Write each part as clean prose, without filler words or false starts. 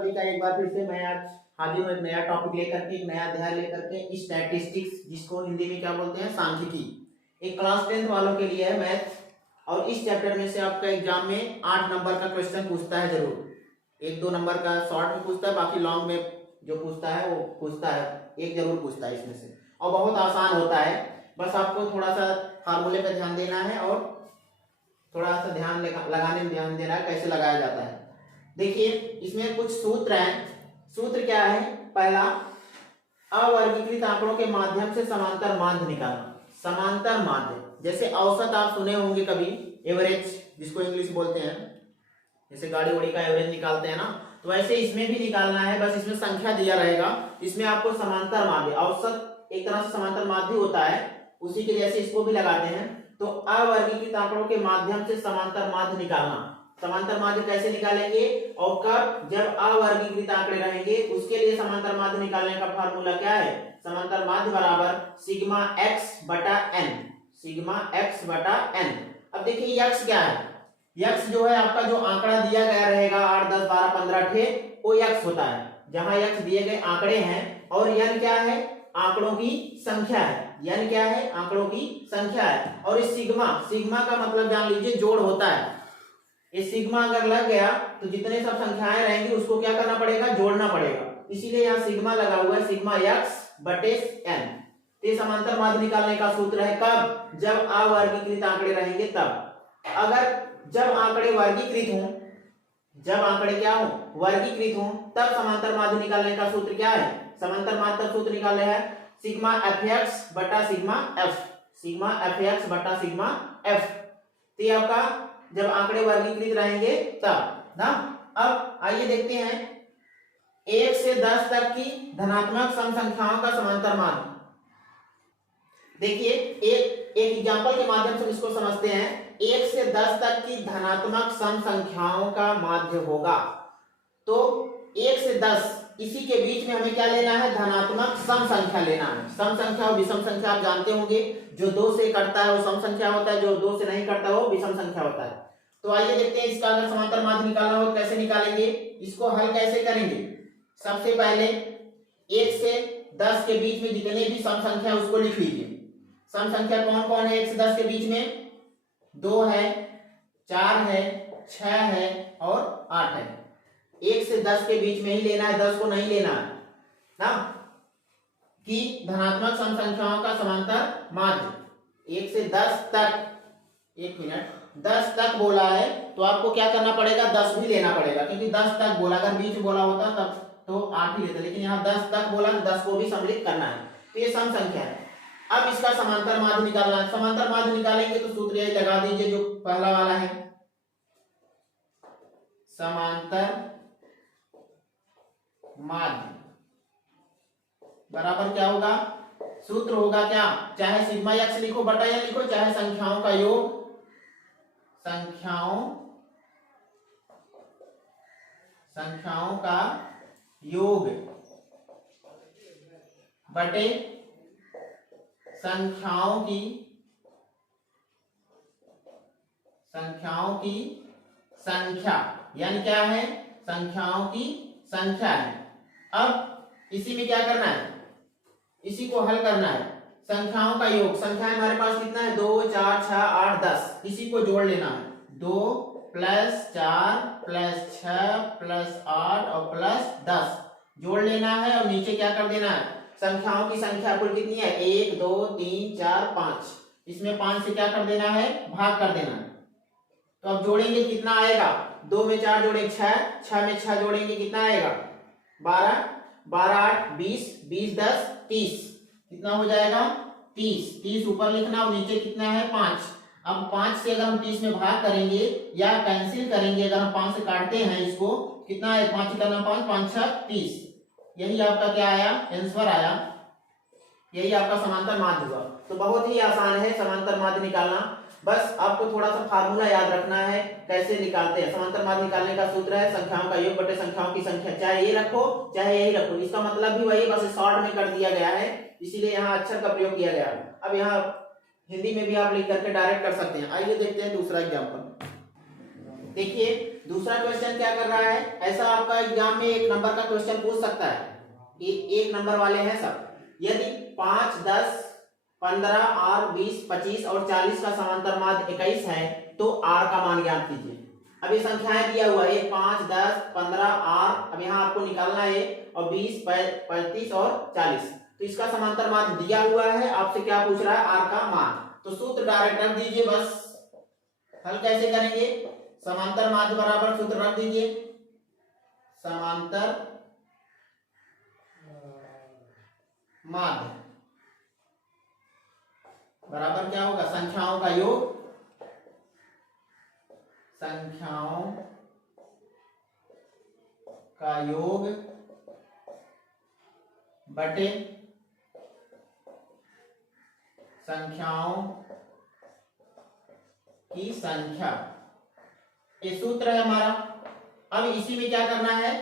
सभी का एक बार फिर से मैं आज हाजिर हूँ एक नया टॉपिक लेकर के, एक नया अध्याय लेकर के, स्टैटिस्टिक्स, जिसको हिंदी में क्या बोलते हैं, सांख्यिकी। एक क्लास 10th वालों के लिए है मैथ। और इस चैप्टर में से आपका एग्जाम में 8 नंबर का क्वेश्चन पूछता है जरूर। 1-2 नंबर का शॉर्ट में पूछता है, बाकी लॉन्ग में जो पूछता है वो पूछता है, एक जरूर पूछता है इसमें से, और बहुत आसान होता है। बस आपको थोड़ा सा फार्मूले पर ध्यान देना है और थोड़ा सा ध्यान लगाने में ध्यान देना है, कैसे लगाया जाता है। देखिए इसमें कुछ सूत्र हैं। सूत्र क्या है? पहला, अवर्गीकृत आंकड़ों के माध्यम से समांतर माध्य निकालना। समांतर माध्य जैसे औसत आप सुने होंगे कभी, एवरेज जिसको इंग्लिश बोलते हैं, जैसे गाड़ी वाड़ी का एवरेज निकालते हैं ना, तो ऐसे इसमें भी निकालना है। बस इसमें संख्या दिया रहेगा, इसमें आपको समांतर माध्य, औसत एक तरह से समांतर माध्य होता है, उसी के जैसे इसको भी लगाते हैं। तो अवर्गीकृत आंकड़ों के माध्यम से समांतर माध्य निकालना। समांतर माध्य कैसे निकालेंगे और कब? जब अवर्गीकृत आंकड़े रहेंगे। उसके लिए समांतर माध्य निकालने का फार्मूला क्या है? समांतर माध्य बराबर सिग्मा एक्स बटा एन। सिग्मा एक्स बटा एन। अब देखिए यक्स क्या है? यक्स जो है आपका जो आंकड़ा दिया गया रहेगा 8, 10, 12, 15 ठे, वो यक्स होता है, जहां यक्स दिए गए आंकड़े हैं। और यन क्या है? आंकड़ों की संख्या है। यन क्या है? आंकड़ों की संख्या है। और इस सिग्मा, सिग्मा का मतलब जान लीजिए जोड़ होता है। ये सिग्मा अगर लग गया तो जितने सब संख्याएं रहेंगी उसको क्या करना पड़ेगा? जोड़ना पड़ेगा। इसीलिए यहाँ सिग्मा लगा हुआ है, सिग्मा एक्स बटे एन। तो समांतर माध्य निकालने का सूत्र है कब? जब अवर्गीकृत आंकड़े रहेंगे तब। अगर जब आंकड़े वर्गीकृत हों, जब आंकड़े क्या हो? वर्गीकृत हों, तब समांतर माध्य निकालने का सूत्र क्या है? समांतर माध्य का सूत्र निकाले है सिग्मा एफ एक्स बटा sigma F. Sigma F x बटा सिग्मा एफ। तो आपका जब आंकड़े वर्गीकृत रहेंगे तब ना। अब आइए देखते हैं 1 से 10 तक की धनात्मक सम संख्याओं का समांतर माध्य। देखिए एक एग्जांपल के माध्यम से इसको समझते हैं। 1 से 10 तक की धनात्मक सम संख्याओं का माध्य होगा। तो 1 से 10 इसी के बीच में हमें क्या लेना है? धनात्मक सम संख्या लेना है। सम संख्या और विषम संख्या आप जानते होंगे, जो 2 से कटता है वो सम संख्या होता है, जो 2 से नहीं कटता वो विषम संख्या होता है। तो आइए देखते हैं इसका अगर समांतर माध्य निकालना हो कैसे निकालेंगे, इसको हल कैसे करेंगे। सबसे पहले 1 से 10 के बीच में जितने भी सम संख्या उसको लिख लीजिए। सम संख्या कौन कौन है 1 से 10 के बीच में? 2 है, 4 है, 6 है और 8 है। 1 से 10 के बीच में ही लेना है, 10 को नहीं लेना है ना। कि धनात्मक सम संख्याओं का समांतर माध्य 1 से 10 तक, 1 मिनट, 10 तक बोला है तो आपको क्या करना पड़ेगा? 10 भी लेना पड़ेगा, क्योंकि 10 तक बोला, अगर बीच बोला होता तब तो 8 ही लेते, लेकिन यहाँ 10 तक बोला तो 10 को भी सम्मिलित करना है। तो ये सम संख्या है। अब इसका समांतर माध्य निकालना है। समांतर माध्य निकालेंगे तो सूत्र यही लगा दीजिए जो पहला वाला है, समांतर माध्य बराबर क्या होगा? सूत्र होगा क्या? चाहे सिग्मा एक्स लिखो बटा एन लिखो, चाहे संख्याओं का योग, संख्याओं का योग बटे संख्याओं की संख्या। यानी क्या है? संख्याओं की संख्या है। अब इसी में क्या करना है? इसी को हल करना है। संख्याओं का योग, संख्याएं हमारे पास कितना है? 2, 4, 6, 8, 10। इसी को जोड़ लेना है। 2 + 4 + 6 + 8 और +10 जोड़ लेना है। और नीचे क्या कर देना है? संख्याओं की संख्या कुल कितनी है? 1, 2, 3, 4, 5। इसमें 5 से क्या कर देना है? भाग कर देना है। तो अब जोड़ेंगे कितना आएगा? 2 में 4 जोड़े 6, 6 में 6 जोड़ेंगे कितना आएगा? 12, 12, 8, 20, 20, 10, 30। कितना हो जाएगा? 30। 30 ऊपर लिखना और नीचे कितना है? 5। अब 5 से अगर हम 30 में भाग करेंगे या कैंसिल करेंगे, अगर हम 5 से काटते हैं इसको, कितना है? 5 का नाम 5, 5 6 30। यही आपका क्या आया? आंसर आया। यही आपका समांतर माध्य हुआ। तो बहुत ही आसान है समांतर माध्य निकालना। बस आपको थोड़ा सा फार्मूला याद रखना है कैसे निकालते हैं। समांतर माध्य निकालने का सूत्र है संख्याओं का योग बटे संख्याओं की संख्या। चाहे ये रखो चाहे यही रखो, इसका मतलब भी वही, बस शॉर्ट में कर दिया गया है, इसीलिए यहाँ अक्षर का प्रयोग किया गया है। अब यहाँ हिंदी में भी आप लिख करके डायरेक्ट कर सकते हैं। आइए देखते हैं दूसरा एग्जाम्पल। देखिए दूसरा क्वेश्चन क्या कर रहा है, ऐसा आपका एग्जाम में 1 नंबर का क्वेश्चन पूछ सकता है, ये 1 नंबर वाले हैं सब। यदि 5, 10, 15 और 20, 25 और 40 का समांतर माध्य 21 है तो r का मान ज्ञात कीजिए। अब ये संख्याएं दिया हुआ है 5, 10, 15 r, अब यहाँ आपको निकालना है, और 20, 35 और 40, तो इसका समांतर माध्य दिया हुआ है, आपसे क्या पूछ रहा है, r का मान। तो सूत्र डायरेक्ट रख दीजिए, बस हल कैसे करेंगे, समांतर माध्य बराबर सूत्र रख दीजिए, समांतर माध्य बराबर क्या होगा, संख्याओं का योग, संख्याओं का योग बटे संख्याओं की संख्या, ये सूत्र है हमारा। अब इसी में क्या करना है,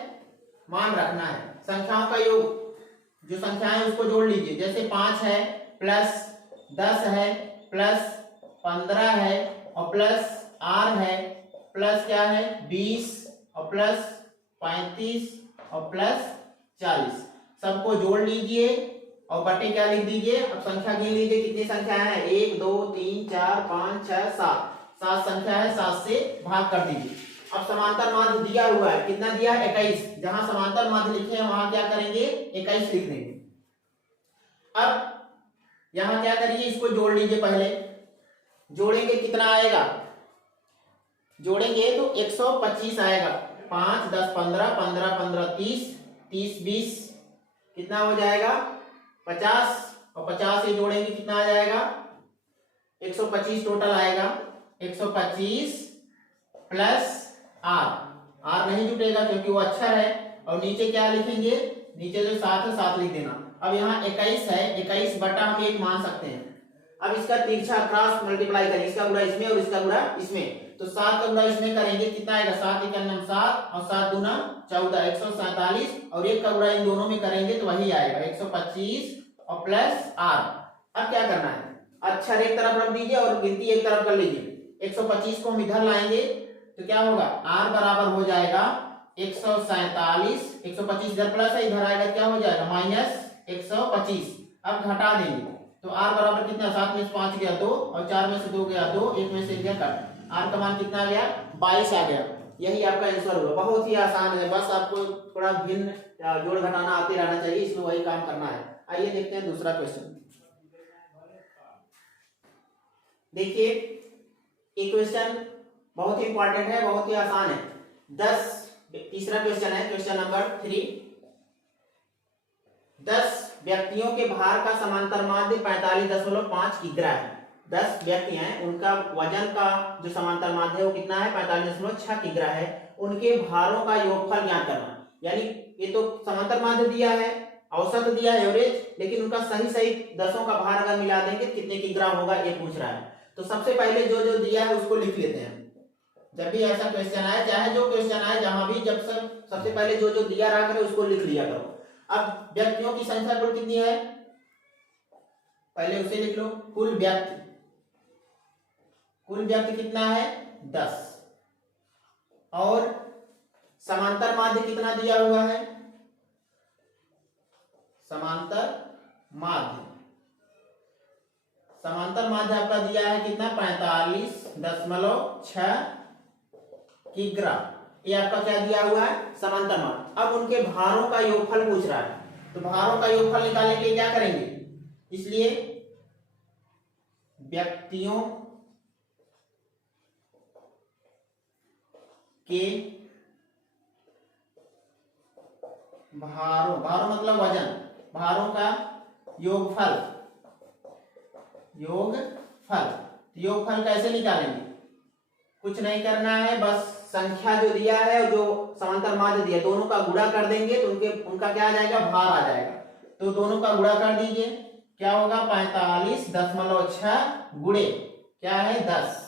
मान रखना है, संख्याओं का योग, जो संख्याएं उसको जोड़ लीजिए, जैसे 5 है प्लस 10 है प्लस 15 है और प्लस r है प्लस क्या है 20 और प्लस 35 और प्लस 40, सबको जोड़ लीजिए और बटे क्या लिख दीजिए। अब संख्या गिन लीजिए, कितनी संख्या है, 1, 2, 3, 4, 5, 6, 7, 7 संख्या है, 7 से भाग कर दीजिए। अब समांतर माध्य दिया हुआ है, कितना दिया है 21, जहां समांतर माध्य लिखे हैं वहां क्या करेंगे 21 लिख देंगे। अब यहां क्या करिए, इसको जोड़ लीजिए, पहले जोड़ेंगे कितना आएगा, जोड़ेंगे तो 125 आएगा, 5, 10, 15, 15, 15, 30, 30, 20 कितना हो जाएगा 50, और 50 से जोड़ेंगे कितना आ जाएगा 125 टोटल आएगा, 125 प्लस r नहीं जुटेगा क्योंकि वो अक्षर है, और नीचे क्या लिखेंगे, नीचे जो 7 है 7 लिख देना। अब यहाँ 21 है, 21 बटा हम 1 मान सकते हैं। अब इसका तिरछा क्रॉस मल्टीप्लाई करेंगे, इसका गुणा इसमें और इसका गुणा इसमें, तो 7 का गुणा इसमें करेंगे कितना आएगा, 7 × 9 7 और 7 दूना 14, 147, और 1 का गुणा इन दोनों में करेंगे तो वही आएगा 125 और प्लस r। अब क्या करना है, अक्षर एक तरफ रख दीजिए और गिनती एक तरफ कर लीजिए। 125 को हम इधर लाएंगे तो क्या होगा, r बराबर हो जाएगा 147, 125 इधर प्लस है, इधर आएगा क्या हो जाएगा माइनस 125। अब घटा देंगे तो r बराबर कितना, 7 में से 5 गया 2 और 4 में से 2 गया 2, 1 में से 1 गया कट, r का मान कितना आ गया 22 आ गया। यही आपका आंसर होगा, बहुत ही आसान है, बस आपको थोड़ा भिन्न जोड़ घटाना आते रहना चाहिए, इसमें वही काम करना है। आइए देखते हैं दूसरा क्वेश्चन। देखिए ये क्वेश्चन बहुत ही इंपॉर्टेंट है, बहुत ही आसान है। 10 तीसरा क्वेश्चन है, क्वेश्चन नंबर 3। 10 व्यक्तियों के भार का समांतर माध्य 45.5 किग्रा है। 10 व्यक्ति हैं, उनका वजन का जो समांतर माध्य है वो कितना है 45.6 किग्रा है। उनके भारों का योगफल ज्ञात करना, यानी ये तो समांतर माध्य दिया है, औसत दिया है एवरेज, लेकिन उनका सही सही दसों का भार अगर मिला देंगे कितने किग्रा होगा ये पूछ रहा है। तो सबसे पहले जो जो दिया है उसको लिख लेते हैं। जब भी ऐसा क्वेश्चन आए, चाहे जो क्वेश्चन आए जहां भी, जब सबसे पहले जो जो दिया रहा करे उसको लिख लिया करो। अब व्यक्तियों की संख्या कुल कितनी है, पहले उसे लिख लो। कुल व्यक्ति कितना है 10, और समांतर माध्य कितना दिया हुआ है, समांतर माध्य आपका दिया है कितना 45.6 किग्रा, ये आपका क्या दिया हुआ है समांतर माध्य। अब उनके भारों का योगफल पूछ रहा है, तो भारों का योगफल निकालने के लिए क्या करेंगे, इसलिए व्यक्तियों के भारों मतलब वजन, भारों का योगफल कैसे निकालेंगे, कुछ नहीं करना है, बस संख्या जो दिया है और जो समांतर माध्य दिया दोनों का गुणा कर देंगे तो उनका क्या आ जाएगा, भार आ जाएगा। तो दोनों का गुणा कर दीजिए, क्या होगा 45.6 गुणे क्या है 10,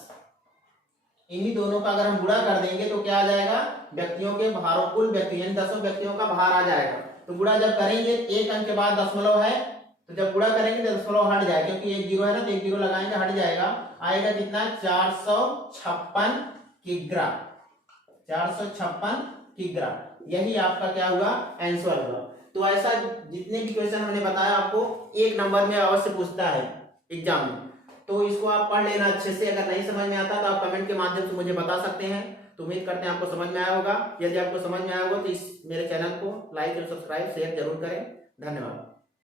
इन्हीं दोनों का अगर हम गुणा कर देंगे तो क्या आ जाएगा, व्यक्तियों के भारों, कुल व्यक्ति यानी 10 व्यक्तियों का भार आ जाएगा। तो गुणा जब करेंगे, एक अंक के बाद दशमलव है तो जब गुणा करेंगे तो दशमलव हट जाएगा, क्योंकि एक जीरो है ना, तो एक जीरो लगाएंगे हट जाएगा, आएगा कितना 456 किग्रा, 456 किग्रा, यही आपका क्या हुआ आंसर होगा। तो ऐसा जितने भी क्वेश्चन हमने बताया आपको 1 नंबर में अवश्य पूछता है एग्जाम में, तो इसको आप पढ़ लेना अच्छे से। अगर नहीं समझ में आता तो आप कमेंट के माध्यम से मुझे बता सकते हैं। तो उम्मीद करते हैं आपको समझ में आया होगा। यदि आपको समझ में आया होगा तो इस मेरे चैनल को लाइक और सब्सक्राइब शेयर जरूर करें। धन्यवाद।